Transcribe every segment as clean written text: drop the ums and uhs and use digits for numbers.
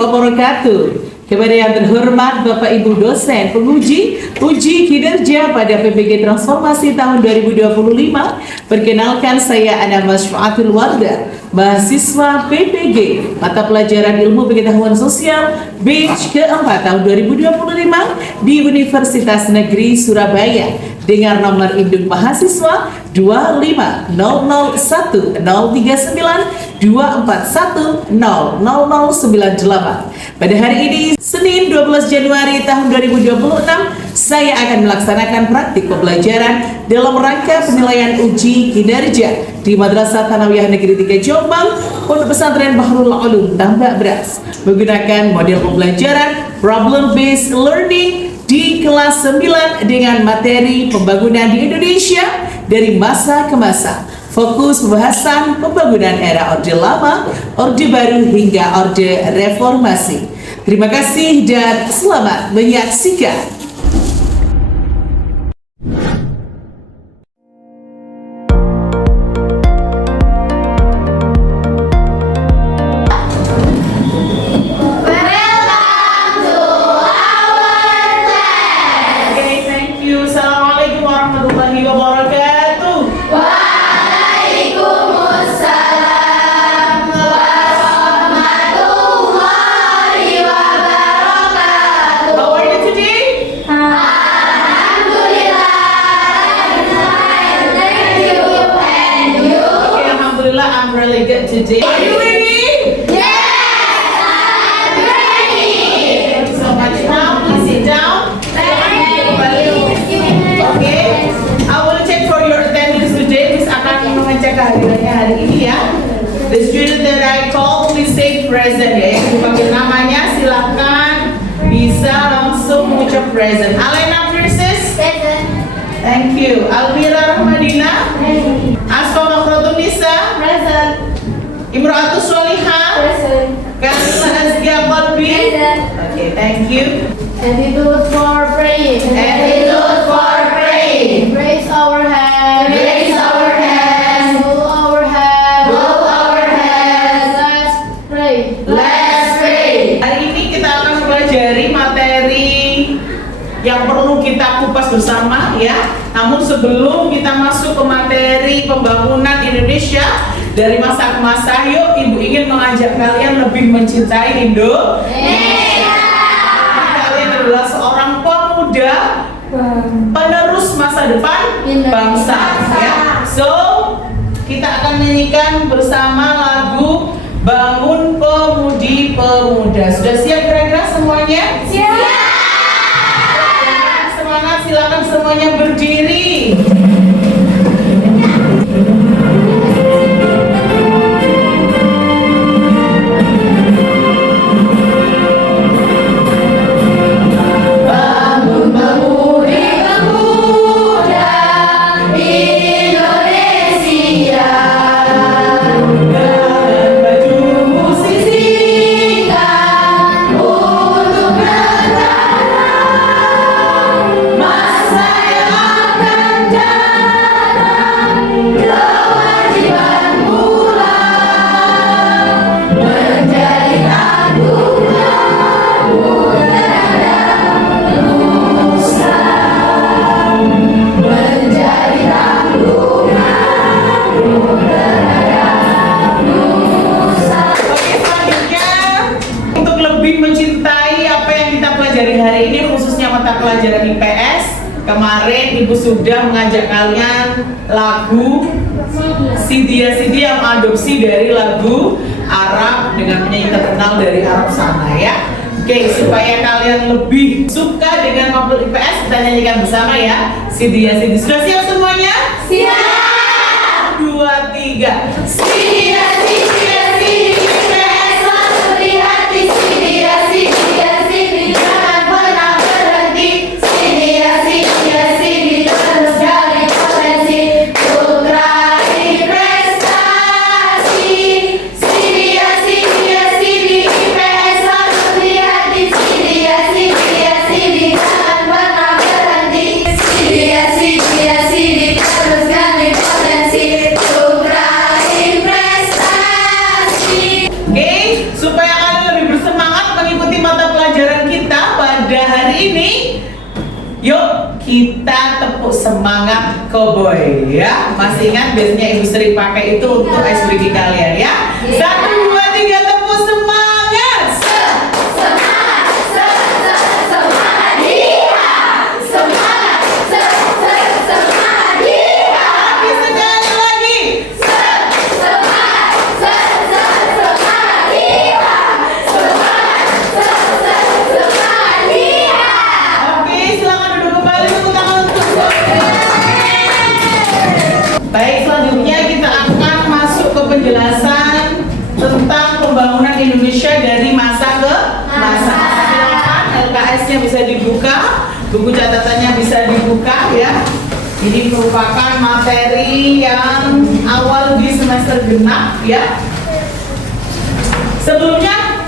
wabarakatuh. Kepada yang terhormat Bapak Ibu dosen penguji uji kinerja pada PPG Transformasi tahun 2025, perkenalkan saya Ana Masyfaatul Wardah, mahasiswa PPG mata pelajaran Ilmu Pengetahuan Sosial batch keempat tahun 2025 di Universitas Negeri Surabaya dengan nomor induk mahasiswa 250010392410098. Pada hari ini Senin 12 Januari tahun 2026, saya akan melaksanakan praktik pembelajaran dalam rangka penilaian uji kinerja di Madrasah Tsanawiyah Negeri 3 Jombang, Pondok Pesantren Bahrul Ulum Tambak Beras, menggunakan model pembelajaran problem based learning di kelas 9 dengan materi pembangunan di Indonesia dari masa ke masa. Fokus pembahasan pembangunan era Orde Lama, Orde Baru hingga Orde Reformasi. Terima kasih dan selamat menyaksikan. I'm really good today. Are you ready? Yes, I'm ready. Thank you so much. Now, please sit down. Okay. I will check for your attendance today. Miss akan mengecek kehadirannya hari ini ya. The student that I call, please say present ya. Yang dipanggil namanya silakan bisa langsung mengucap present. Alena Princess. Present. Thank you. Almira Rahmadina. Asfa Makrotum Nisa. Present. Imro'atus Solihah. Present. Kalima Azgia Qalbi. Present. Okay, thank you. Attitude for praying. Attitude for praying. Raise our hands. Raise our hands. Bow our heads. Bow our heads. Let's pray. Let's pray. Hari ini kita akan mempelajari materi yang perlu kita kupas bersama ya. Namun sebelum kita masuk ke materi pembangunan Indonesia dari masa ke masa, yuk Ibu ingin mengajak kalian lebih mencintai Indonesia. Kalian adalah seorang pemuda penerus masa depan bangsa ya. So, kita akan nyanyikan bersama lagu Bangun Pemudi Pemuda. Sudah siap kira-kira semuanya? Siap. Semangat, silakan semuanya berdiri. Bangun pemudi pemuda Indonesia. Dan bajumu Sisihkan untuk negara. Masa yang akan datang, kewajiban pula menjadi tanggunganmu terhadap nusa. Menjadi tanggunganmu terhadap nusa. Oke, selanjutnya untuk lebih mencintai apa yang kita pelajari hari ini, khususnya mata pelajaran IPS, kemarin Ibu sudah mengajak kalian lagu Sidia yang adopsi dari lagu Arab dengan penyanyi terkenal dari Arab sana ya. Oke, supaya kalian lebih suka dengan matkul IPS, kita nyanyikan bersama ya. Sidia. Sudah siap semuanya? Siap. 2, 3. Sidia, IPS masuk di hati. Sidia, jangan pernah berhenti. Sidia, terus gali potensi untuk raih prestasi. Sidia, IPS masuk di hati. Sidia, jangan pernah berhenti. Sidia, terus gali potensi untuk raih kita tepuk semangat Cowboy ya. Masih ingat biasanya ibu sering pakai itu untuk SBG kalian ya. 1, 2, 3 tepuk semangat. Semangat, semangat, iya. Semangat, semangat, iya. Lagi sekali lagi. Semangat, semangat, iya. Semangat, iya. Oke, silakan duduk kembali, tepuk tangan untuk Cowboy. Baik, selanjutnya kita akan masuk ke penjelasan tentang pembangunan Indonesia dari masa ke masa. Silakan LKS-nya bisa dibuka, buku catatannya bisa dibuka ya. Ini merupakan materi yang awal di semester genap ya. Sebelumnya,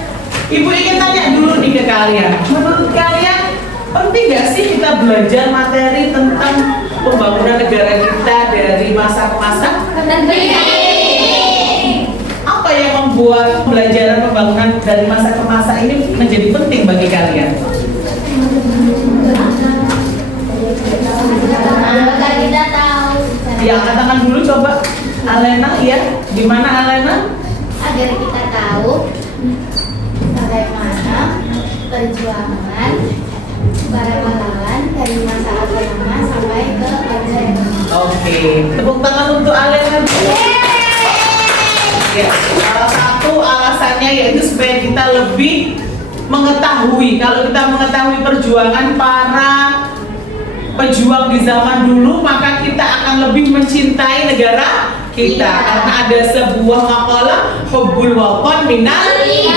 Ibu ingin tanya dulu nih ke kalian. Menurut kalian penting gak sih kita belajar materi tentang pembangunan negara kita dari masa ke masa? Penting. Apa yang membuat pembelajaran pembangunan dari masa ke masa ini menjadi penting bagi kalian? Agar kita tahu. Ya, angkat tangan dulu coba. Alena ya, gimana Alena? Agar kita tahu bagaimana perjuangan para pahlawan dari masa lama sampai ke modern. Oke, tepuk tangan untuk Alena. Ya, salah satu alasannya yaitu supaya kita lebih mengetahui. Kalau kita mengetahui perjuangan para pejuang di zaman dulu, maka kita akan lebih mencintai negara kita. Iya. Karena ada sebuah makalah hubbul waton minal Iya.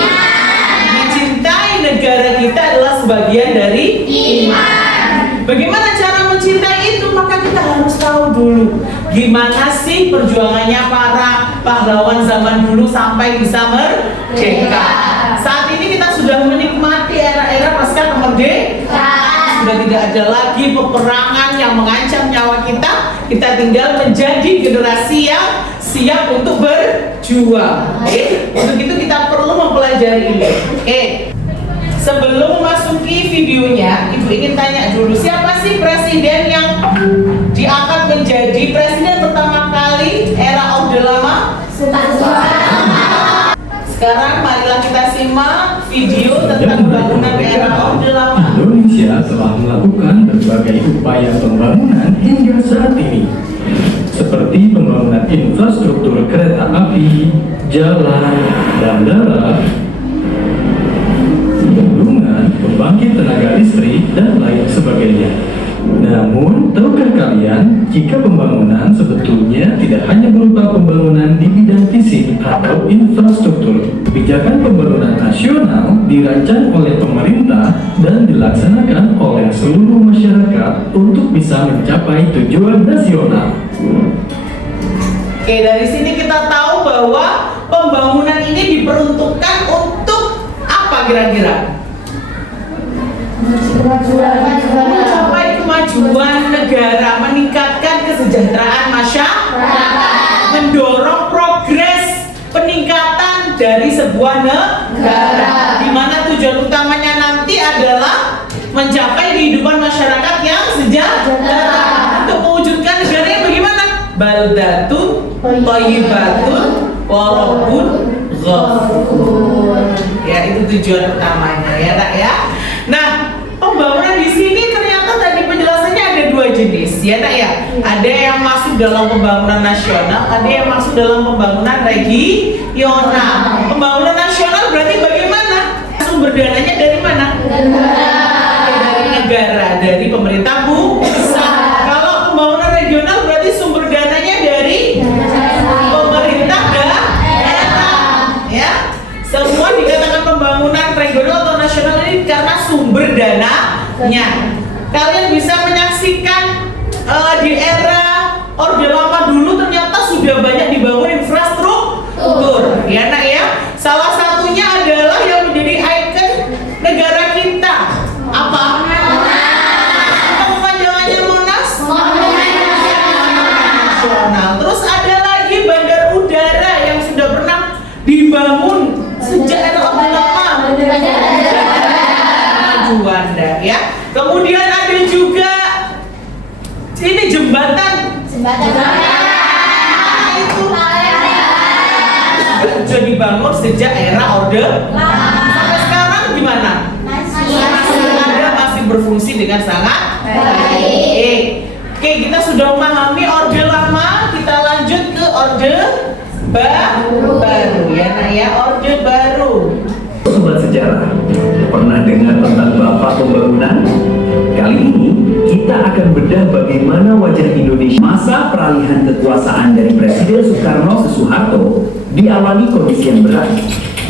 mencintai negara kita adalah sebagian dari Iman. Bagaimana cara mencintai itu? Maka kita harus tahu dulu gimana sih perjuangannya para pahlawan zaman dulu sampai bisa merdeka. Saat ini kita sudah menikmati era-era pasca kemerdekaan. Sudah tidak ada lagi peperangan yang mengancam nyawa kita. Kita tinggal menjadi generasi yang siap untuk berjuang. Oke? Untuk itu kita perlu mempelajari ini. Oke. Sebelum memasuki videonya, Ibu ingin tanya dulu, siapa sih presiden yang diangkat menjadi presiden pertama kali era Orde Lama? Sekarang marilah kita simak video tentang pembangunan era Orde Lama. Indonesia telah melakukan berbagai upaya pembangunan hingga saat ini, seperti pembangunan infrastruktur kereta api, jalan, bandara, bendungan, pembangkit tenaga listrik, dan lain sebagainya. Namun, tahukah kalian jika pembangunan sebetulnya tidak hanya berupa pembangunan di bidang fisik atau infrastruktur? Kebijakan pembangunan nasional dirancang oleh pemerintah dan dilaksanakan oleh seluruh masyarakat untuk bisa mencapai tujuan nasional. Oke, dari sini kita tahu bahwa pembangunan ini diperuntukkan untuk apa kira-kira? Mencapai kemajuan negara, meningkatkan kesejahteraan masyarakat, mendorong progres peningkatan dari sebuah negara, di mana tujuan utamanya nanti adalah mencapai kehidupan masyarakat yang sejahtera. Untuk mewujudkan negara yang bagaimana? Baldatun thayyibatun wa rabbun ghafur. Ya, itu tujuan utamanya ya, Nak ya. Nah, pembangunan di sini ternyata tadi penjelasannya ada dua jenis ya, Nak ya. Ada yang masuk dalam pembangunan nasional, ada yang masuk dalam pembangunan regional. Pembangunan nasional berarti bagaimana? Sumber dananya dari mana? Dari negara, dari pemerintah pusat. Kalau pembangunan regional berarti sumber dananya dari pemerintah daerah, ya. Semua dikatakan pembangunan regional atau nasional ini karena sumber dananya. Kalian bisa menyaksikan di era Orde Lama dulu ternyata sudah banyak dibangun infrastruktur, ya Nak ya. Salah satunya adalah yang menjadi ikon negara kita. Apa? Apa kepanjangannya Monas? Nasional. Terus ada lagi bandar udara yang sudah pernah dibangun sejak era Orde Lama. Juanda ya. Kemudian ada juga Sini jembatan. Jembatan Itu sudah dibangun sejak era Orde. Sampai sekarang gimana? Masih berfungsi dengan sangat baik. Oke, kita sudah memahami Orde Lama, kita lanjut ke Orde Baru ya, nah ya, Orde Baru. Sobat sejarah, pernah dengar tentang Bapak Pembangunan? Kali ini kita akan bedah bagaimana wajah Indonesia masa peralihan kekuasaan dari Presiden Soekarno ke Soeharto diawali kondisi yang berat,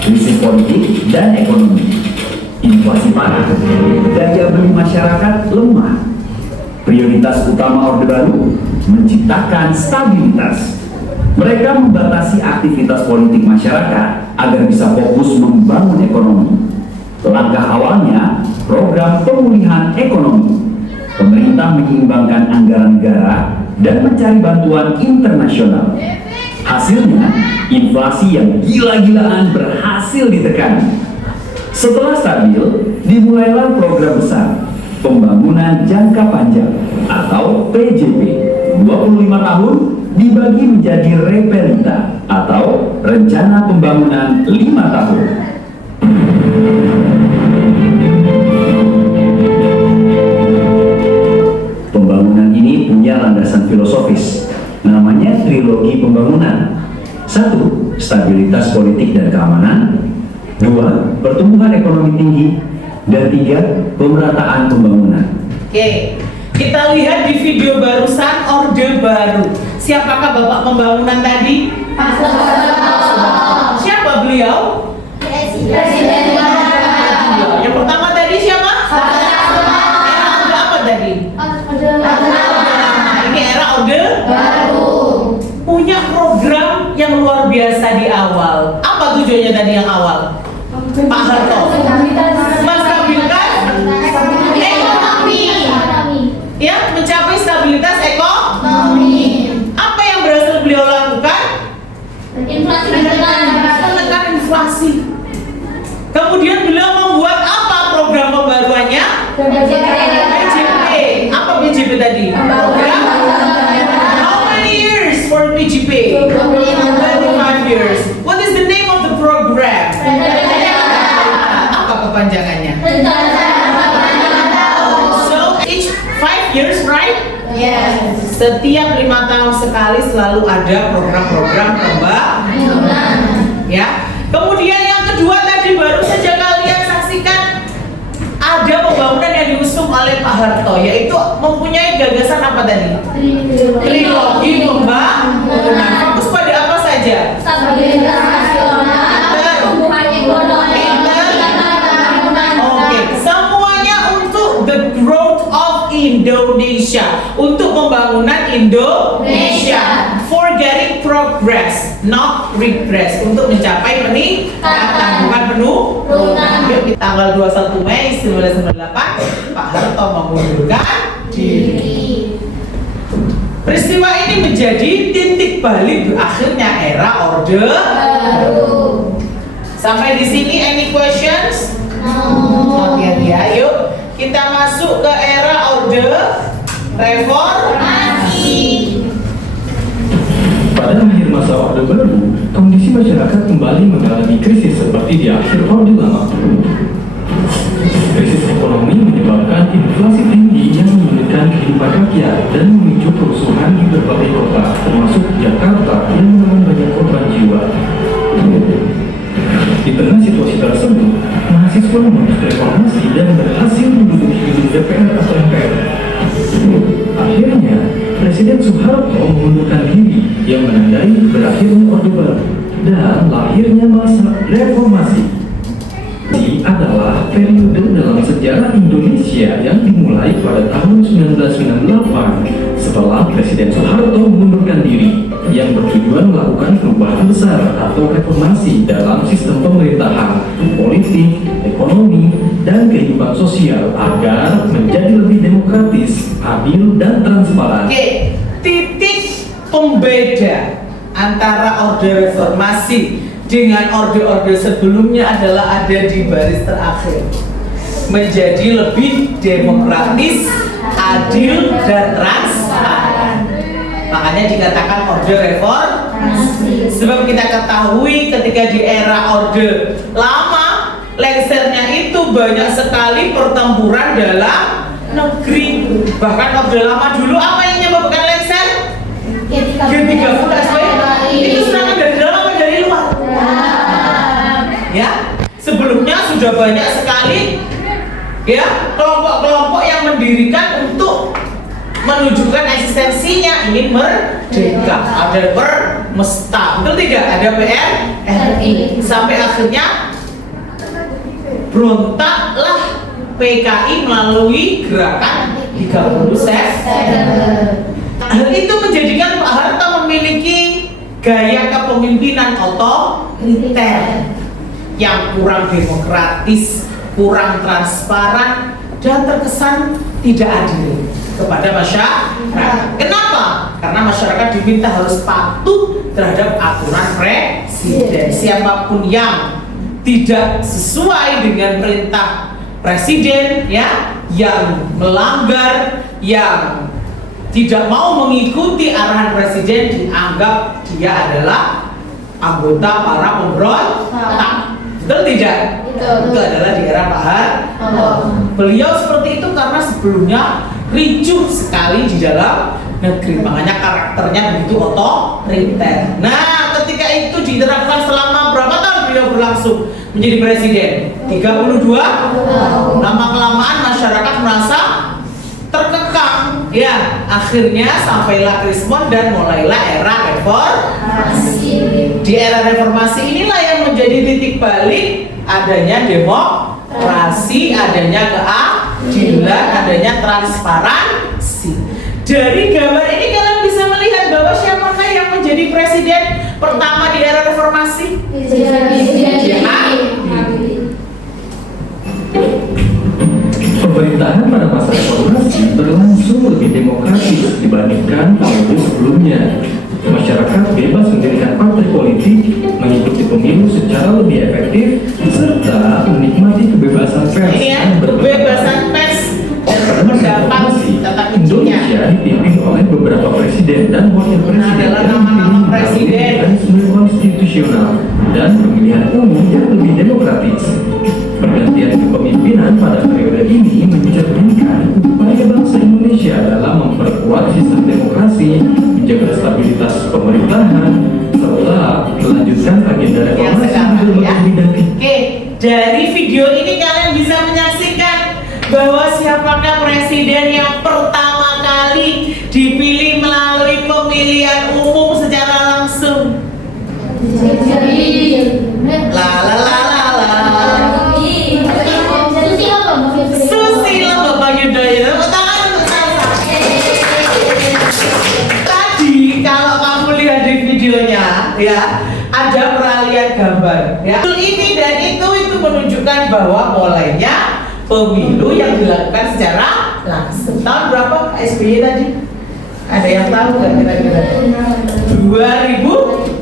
krisis politik dan ekonomi, inflasi parah, daya beli masyarakat lemah. Prioritas utama Orde Baru menciptakan stabilitas. Mereka membatasi aktivitas politik masyarakat agar bisa fokus membangun ekonomi. Langkah awalnya, program pemulihan ekonomi. Pemerintah menyeimbangkan anggaran negara dan mencari bantuan internasional. Hasilnya, inflasi yang gila-gilaan berhasil ditekan. Setelah stabil, dimulailah program besar, Pembangunan Jangka Panjang atau PJP. 25 tahun dibagi menjadi repelita atau rencana pembangunan 5 tahun. Pembangunan ini punya landasan filosofis, namanya trilogi pembangunan. 1. Stabilitas politik dan keamanan. 2. Pertumbuhan ekonomi tinggi. Dan 3. Pemerataan pembangunan. Oke, kita lihat di video barusan Orde Baru. Siapakah Bapak Pembangunan tadi? Siapa beliau? Presiden. Yang pertama tadi siapa? Era Orde apa tadi? Ini era Orde Baru. punya program yang luar biasa di awal. Apa tujuannya tadi yang awal? Pak Harto menstabilkan ekonomi. Ya, mencapai stabilitas ekonomi. Apa yang berhasil beliau lakukan? Menekan inflasi. Kemudian beliau membuat apa program pembaruannya? PJP. Apa PJP tadi? Program. How many years for PJP? 25 years. What is the name of the program? Apa kepanjangannya? So each 5 years, right? Yes. Setiap 5 tahun sekali selalu ada program-program pembangunan. Ya. Kemudian yang kedua tadi baru saja kalian saksikan ada pembangunan yang diusung oleh Pak Harto, yaitu mempunyai gagasan apa tadi? Trilogi pembangunan. Fokus pada apa saja? Stabilitas nasional, pertumbuhan ekonomi, Oke, semuanya untuk the growth of Indonesia, untuk pembangunan Indonesia. Forgetting progress, not regress, untuk mencapai peningkatan, bukan penurunan. Yuk, di tanggal 21 Mei 1998, Pak Harto mengundurkan diri. Peristiwa ini menjadi titik balik berakhirnya era Orde Baru. Sampai di sini any questions? Oke ya, yuk kita masuk ke era Orde Reformasi. Pada akhir masa Orde Baru, kondisi masyarakat kembali mengalami krisis seperti di akhir Orde Lama. Krisis ekonomi menyebabkan inflasi tinggi yang menyulitkan kehidupan rakyat dan memicu kerusuhan di berbagai kota, termasuk Jakarta yang menelan banyak korban jiwa. Di tengah situasi tersebut, mahasiswa menuntut reformasi dan berhasil menduduki gedung DPR atau MPR. Akhirnya, Presiden Soeharto mengundurkan diri yang menandai berakhirnya Orde Baru dan lahirnya masa reformasi. Ini adalah periode dalam sejarah Indonesia yang dimulai pada tahun 1998 setelah Presiden Soeharto mengundurkan diri, yang bertujuan melakukan perubahan besar atau reformasi dalam sistem pemerintahan, politik, ekonomi, dan kehidupan sosial agar menjadi lebih demokratis, adil, dan transparan. Oke, titik pembeda antara Orde Reformasi dengan orde-orde sebelumnya adalah ada di baris terakhir. menjadi lebih demokratis, adil, dan transparan. Makanya dikatakan orde reformasi. Sebab kita ketahui ketika di era orde lama, lengsernya itu banyak sekali pertempuran dalam negeri. Bahkan orde lama dulu apa yang menyebabkan lengser? G30 itu serangan dari dalam atau dari luar? Ya, sebelumnya sudah banyak sekali ya kelompok-kelompok yang mendirikan untuk menunjukkan eksistensinya ingin merdeka. Ada Permesta, betul tidak? Ada PRRI. Sampai akhirnya berontaklah PKI melalui gerakan 30 September. Hal itu menjadikan Pak Harto memiliki gaya kepemimpinan otoriter yang kurang demokratis, kurang transparan, dan terkesan tidak adil kepada masyarakat. Kenapa? Karena masyarakat diminta harus patuh terhadap aturan presiden. Siapapun yang tidak sesuai dengan perintah presiden, ya, yang melanggar, yang tidak mau mengikuti arahan presiden, dianggap dia adalah anggota para pemberontak. Betul tidak? Betul. Itu adalah di era Pak Harto. Beliau seperti itu karena sebelumnya ricuh sekali di dalam negeri, makanya karakternya begitu otoriter. Nah, ketika itu diterapkan selama berapa tahun beliau berlangsung menjadi presiden? 32 tahun. Lama-kelamaan masyarakat merasa terkekang, ya, akhirnya sampailah Krismon dan mulailah era reformasi. Di era reformasi inilah yang menjadi titik balik adanya demokrasi, adanya keadilan, adanya transparansi. Dari gambar ini kalian bisa melihat bahwa siapa yang menjadi presiden pertama di era reformasi? Pemerintahan pada masa reformasi berlangsung lebih demokratis dibandingkan tahun sebelumnya. Masyarakat bebas mendirikan partai politik, mengikuti pemilu secara lebih efektif, serta menikmati kebebasan pers. Ini ya, kebebasan pers dan berpendapat tetap Indonesia dipimpin oleh beberapa presiden dan wakil presiden adalah yang nama-nama dipilih presiden. melalui mekanisme konstitusional dan pemilihan umum yang lebih demokratis. Pergantian kepemimpinan pada periode ini mencerminkan upaya bangsa Indonesia dalam memperkuat sistem demokrasi, menjaga stabilitas pemerintahan, serta melanjutkan agenda yang reformasi sekarang, ya. berbagai bidang. Oke, dari video ini kalian bisa menyaksikan bahwa siapakah presiden yang pertama kali dipilih melalui pemilihan umum secara langsung. La la la la la. Susilo Bambang Yudhoyono. Tepuk tangan untuk Salsa. Tadi kalau kamu lihat di videonya, ya, ada peralihan gambar, ya. Ini dan itu menunjukkan bahwa mulainya pemilu yang dilakukan secara langsung. Tahun berapa Pak SBY tadi? Ada yang tahu nggak kira-kira? 2000?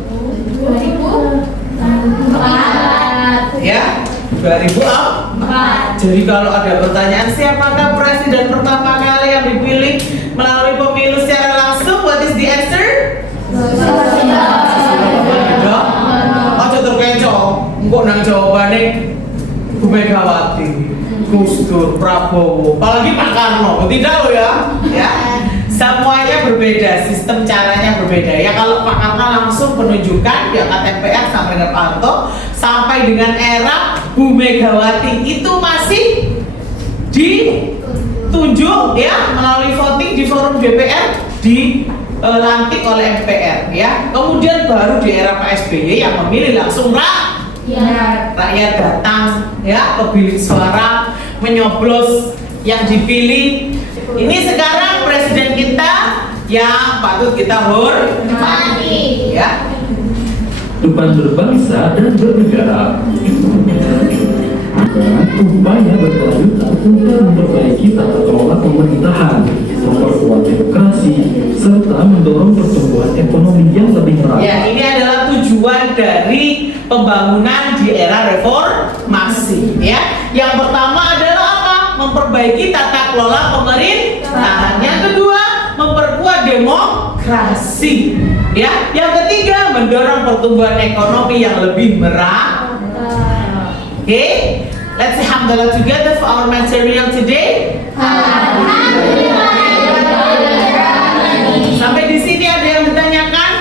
Ya, 2004. Jadi kalau ada pertanyaan siapakah presiden pertama kali yang dipilih melalui pemilu secara langsung, what is the answer? Ojo terkecoh, kok nang jawabannya Bu Megawati, Gus Dur, Prabowo, apalagi Pak Karno. Tidak loh ya, ya. Semuanya berbeda, sistem caranya berbeda. Ya kalau Pak Karno langsung penunjukan di angkat MPR sampai dengan Pak Harto, sampai dengan era Bu Megawati itu masih ditunjuk, ya, melalui voting di forum DPR, dilantik oleh MPR, ya. Kemudian baru di era Pak SBY yang memilih langsung rakyat datang, ya, ke bilik suara menyoblos yang dipilih. Ini sekarang presiden kita yang patut kita hormati, ya. Depan berbangsa dan bernegara. Upaya berkelanjutan untuk memperbaiki tata kelola pemerintahan, memperkuat demokrasi, serta mendorong pertumbuhan ekonomi yang lebih merata. Ya, ini adalah tujuan dari pembangunan di era reformasi, ya. Yang pertama adalah memperbaiki tata kelola pemerintahan. Yang kedua, memperkuat demokrasi. Ya, yang ketiga, mendorong pertumbuhan ekonomi yang lebih merata. Oke, let's say hamdalah together for our material today. Sampai di sini ada yang ditanyakan?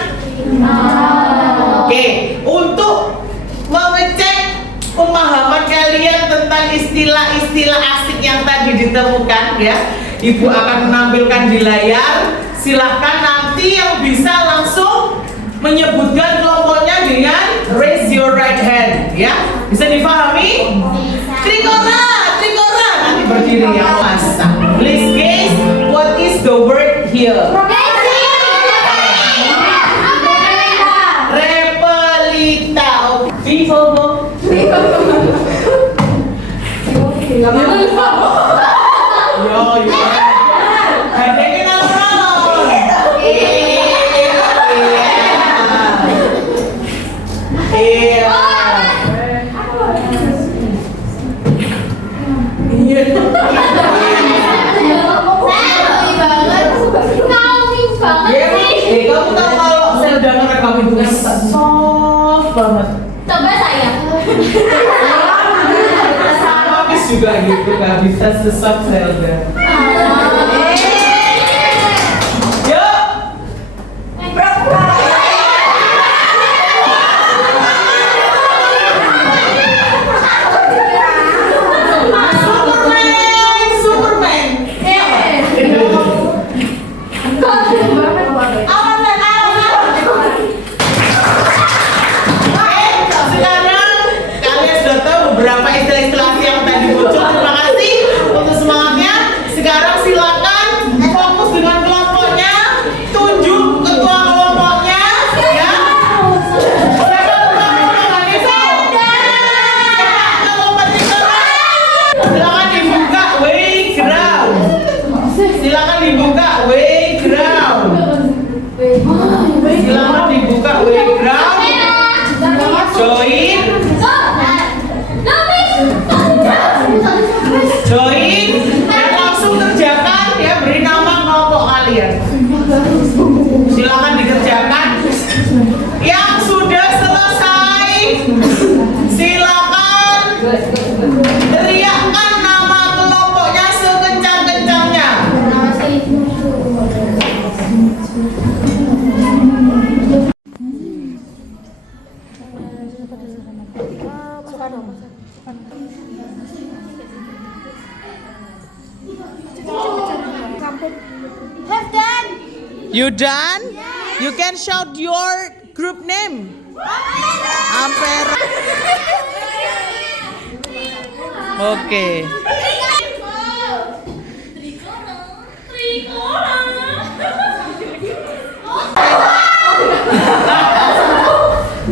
Oke, untuk mengecek pemahaman kalian tentang istilah-istilah asik yang tadi ditemukan, ya, Ibu akan menampilkan di layar. Silahkan nanti yang bisa langsung menyebutkan kelompoknya dengan raise your right hand, ya. Bisa dipahami? Trikora, trikora. Nanti berdiri yang masa. Please guys, what is the word here? Repelita. Vivo. Yo. Handengin alon. Iya. Kamu tahu kalau saya udah ngerekam itu kan soft banget. Coba saya. Habis juga gitu, nggak bisa sesoft Zelda. Yuk. Superman. Sekarang kalian sudah tahu beberapa istilah-istilah yang tadi muncul. Terima kasih untuk semangatnya. Sekarang silakan fokus dengan kelompoknya, tunjuk ketua kelompoknya, ya. Siapa ketua kelompoknya? Siapa kompetitor? Silakan dibuka playground. Silakan dibuka playground. Silakan dibuka playground. Join dan langsung kerjakan, ya, beri nama kelompok kalian. Silakan dikerjakan. Yang sudah selesai, silakan teriakkan nama kelompoknya sekencang-kencangnya. Have done. You done? You can shout your group name. Ampera. Oke.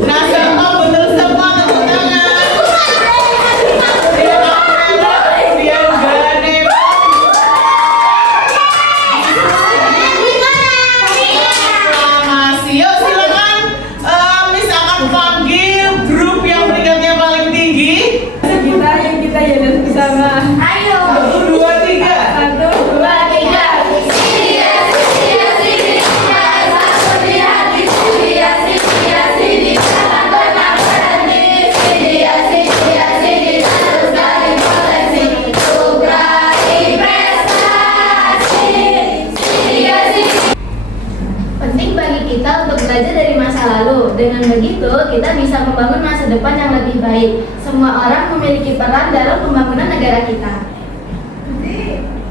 Nah, sama bener semua tepuk tangan. Dia udah nih. Masih, yuk silakan. Miss akan panggil grup yang peringkatnya paling tinggi. Kita jalan bersama. Ayo. 1, 2, 3. 1, 2, 3. Penting bagi kita untuk belajar dari masa lalu. Dengan begitu, kita bisa membangun masa depan yang lebih baik. Semua orang memiliki peran dalam pembangunan negara kita.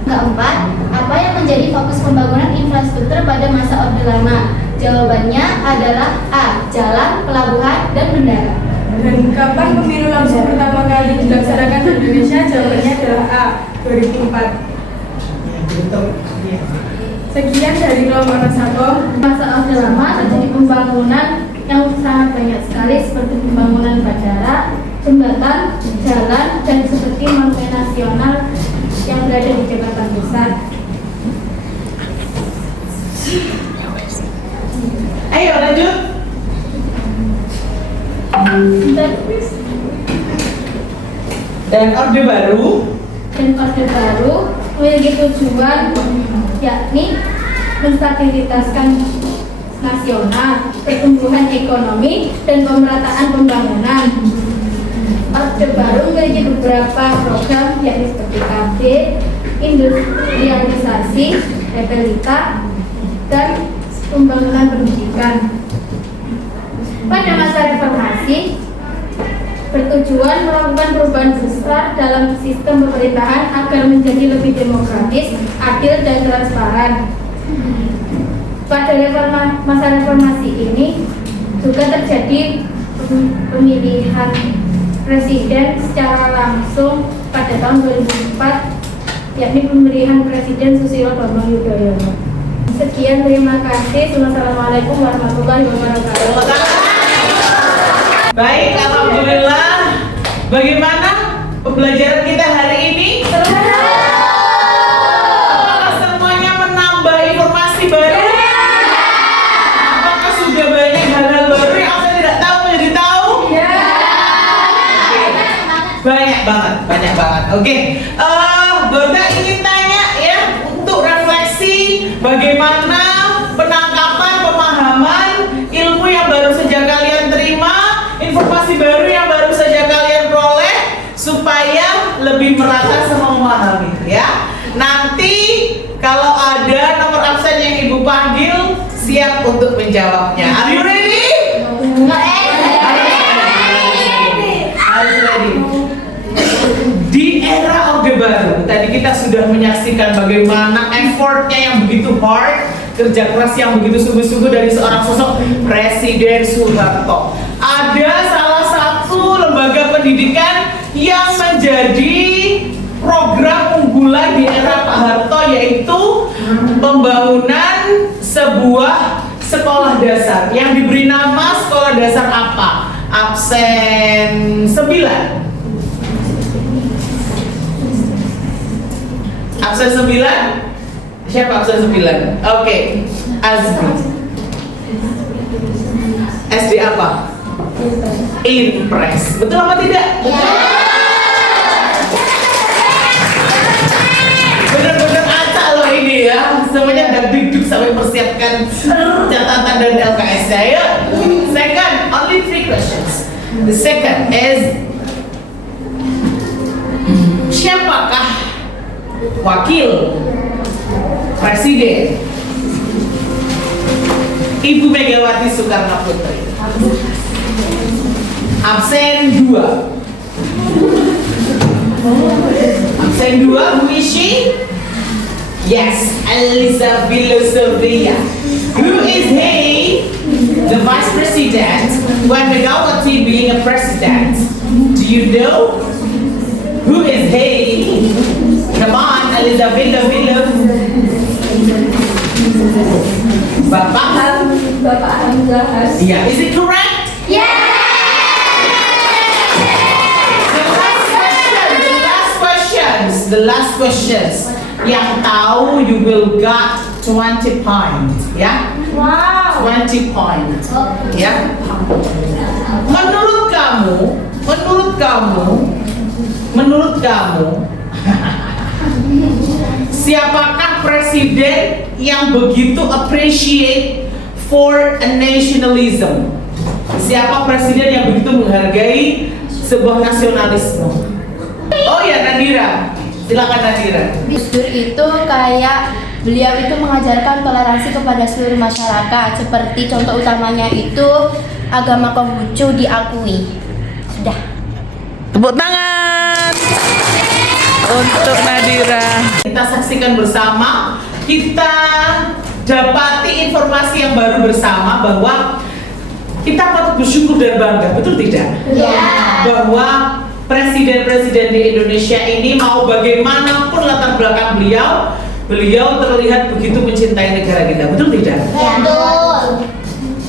Keempat, apa yang menjadi fokus pembangunan infrastruktur pada masa Orde Lama? Jawabannya adalah A. Jalan, pelabuhan, dan bandara. Dan kapan pemilu langsung pertama kali dilaksanakan di Indonesia? Jawabannya adalah A. 2004. Sekian dari kelompok 1. Masa Orde Lama terjadi pembangunan yang sangat banyak sekali seperti pembangunan bandara, jembatan, jalan, dan seperti monumen nasional yang berada di Jakarta Pusat. Ayo lanjut. Dan orde baru. Dan Orde Baru memiliki tujuan yakni menstabilitaskan nasional, pertumbuhan ekonomi, dan pemerataan pembangunan. Orde Baru memiliki beberapa program yakni seperti KB, industrialisasi, repelita, dan pembangunan pendidikan. Pada masa reformasi, bertujuan melakukan perubahan besar dalam sistem pemerintahan agar menjadi lebih demokratis, adil, dan transparan. Pada masa reformasi ini juga terjadi pemilihan presiden secara langsung pada tahun 2004, yakni pemilihan Presiden Susilo Bambang Yudhoyono. Sekian, terima kasih. Wassalamualaikum warahmatullahi wabarakatuh. Baik, alhamdulillah. Bagaimana pembelajaran kita hari ini? Apakah semuanya menambah informasi baru? Apakah sudah banyak hal-hal baru yang saya tidak tahu menjadi tahu? Banyak banget. Oke. Bunda ingin tanya ya, untuk refleksi bagaimana penangkapan, pemahaman ilmu yang baru saja kalian terima, informasi baru yang baru saja kalian peroleh, supaya lebih merata sama memahami ya. Nanti kalau ada nomor absen yang Ibu panggil, siap untuk menjawabnya. Are you ready? Harus ready. Di era Orde Baru, tadi kita sudah menyaksikan bagaimana effortnya yang begitu hard, kerja keras yang begitu sungguh-sungguh dari seorang sosok Presiden Soeharto. Ada salah satu lembaga pendidikan yang menjadi program unggulan di era Pak Harto, yaitu pembangunan sebuah sekolah dasar yang diberi nama sekolah dasar apa? Absen 9. Absen 9? Siapa absen 9? Oke, Azmi. SD apa? Impres. Betul apa tidak? Bener-bener acak loh ini ya. Semuanya udah duduk sampai persiapkan catatan dan LKS-nya ya. Second, only 3 questions. The second is, siapakah wakil Presiden Ibu Megawati Soekarno Putri? Absen 2. Absen 2, who is she? Yes, Elizabeth Sylvia. Who is he? The Vice President when Megawati being a president. Do you know? Who is he? Come on, Elizabeth. Bapak Hamzah. Yeah, is it correct? The last questions. Yang tahu you will got 20 points, ya? Wow. 20 points, ya? Menurut kamu, siapakah presiden yang begitu appreciate for a nationalism? Siapa presiden yang begitu menghargai sebuah nasionalisme? Oh ya, Nadira. Silakan Nadira. Gus Dur itu kayak beliau itu mengajarkan toleransi kepada seluruh masyarakat. Seperti contoh utamanya itu agama Konghucu diakui. Sudah. Tepuk tangan untuk Nadira. Kita saksikan bersama, kita dapati informasi yang baru bersama bahwa kita patut bersyukur dan bangga, betul tidak? Ya. Bahwa presiden-presiden di Indonesia ini mau bagaimanapun latar belakang beliau terlihat begitu mencintai negara kita, betul tidak? Ya, betul.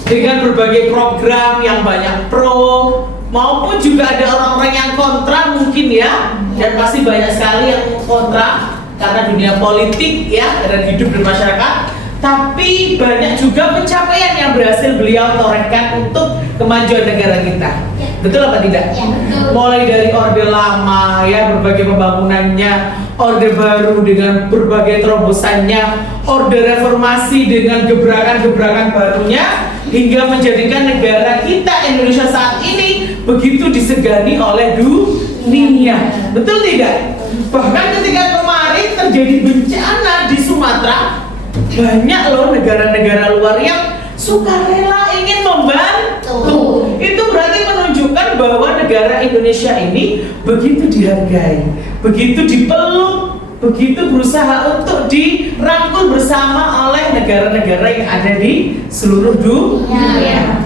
Dengan berbagai program yang banyak pro maupun juga ada orang-orang yang kontra mungkin ya, dan pasti banyak sekali yang kontra karena dunia politik ya dan hidup di masyarakat. Tapi banyak juga pencapaian yang berhasil beliau torehkan untuk kemajuan negara kita. Betul apa tidak? Ya, betul. Mulai dari Orde Lama ya, berbagai pembangunannya, Orde Baru dengan berbagai terobosannya, Orde Reformasi dengan gebrakan-gebrakan barunya, hingga menjadikan negara kita Indonesia saat ini begitu disegani oleh dunia. Betul tidak? Bahkan ketika kemarin terjadi bencana di Sumatera, banyak loh negara-negara luar yang sukarela ingin membantu. Itu berarti menunjukkan bahwa negara Indonesia ini begitu dihargai, begitu dipeluk, begitu berusaha untuk dirangkul bersama oleh negara-negara yang ada di seluruh dunia.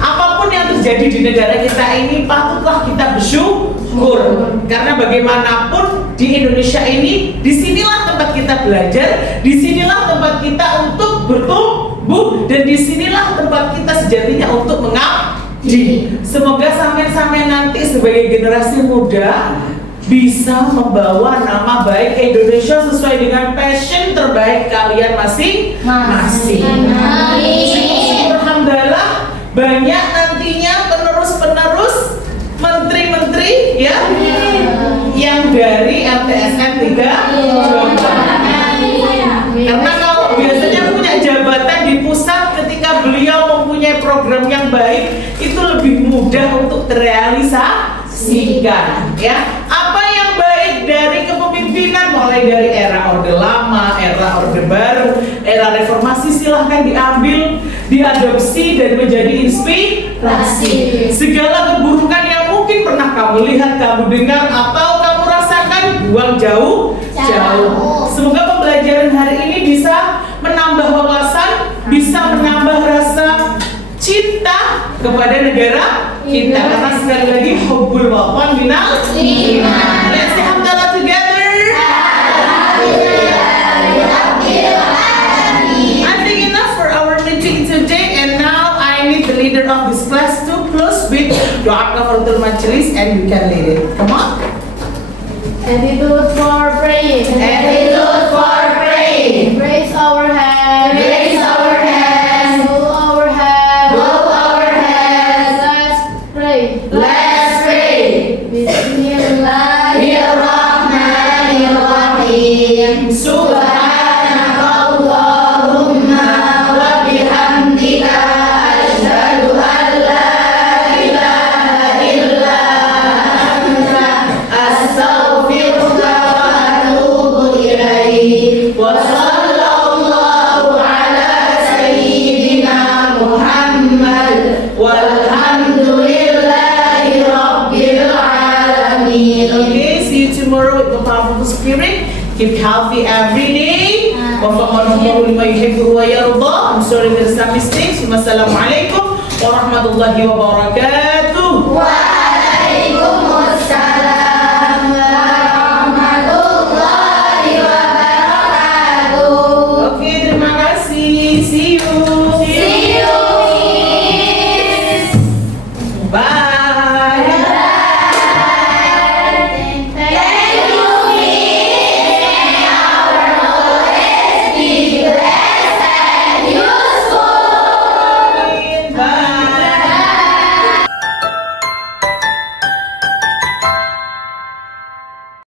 Apapun yang terjadi di negara kita ini patutlah kita bersyukur, karena bagaimanapun di Indonesia ini, disinilah tempat kita belajar, disinilah tempat kita untuk bertumbuh, dan disinilah tempat kita sejatinya untuk mengabdi. Semoga sampai nanti sebagai generasi muda bisa membawa nama baik Indonesia sesuai dengan passion terbaik kalian masing-masing. Alhamdulillah, banyak nantinya penerus-penerus menteri-menteri ya yang dari LTSM 3 Jombang. Karena kalau biasanya punya jabatan di pusat, ketika beliau mempunyai program yang baik, itu lebih mudah untuk terrealisasikan ya. Apa yang baik dari kepemimpinan, mulai dari era Orde Lama, era Orde Baru, era Reformasi, silahkan diambil, diadopsi dan menjadi inspirasi. Segala keburukan yang mungkin pernah kamu lihat, kamu dengar, atau kamu rasakan, buang jauh. Semoga pembelajaran hari ini bisa menambah wawasan, bisa menambah rasa cinta kepada negara kita. Karena sekali lagi, hubbul watan minal iman. Let's say hamdalah together. I think enough for our meeting today, and now I need the leader of this class to close with doa kafaratul majelis, and you can lead it. Come on. Attitude for praying. Attitude for praying. Raise our hands. Raise our hands. Bow our heads. Bow our heads. Let's pray. Let's pray. Bismillahirrahmanirrahim. Subhanakallahumma wa bihamdika asyhadu an la ilaha illa anta astaghfiruka wa atubu ilaik. Wa sallallahu ala sayyidina Muhammad walhamdulillahi rabbil alamin. Okay, see you tomorrow with the powerful spirit. Keep healthy every day. Wafaqanahu lima yuhibbu wa yarda. I'm sorry there's some mistakes. Wassalamualaikum warahmatullahi wabarakatuh.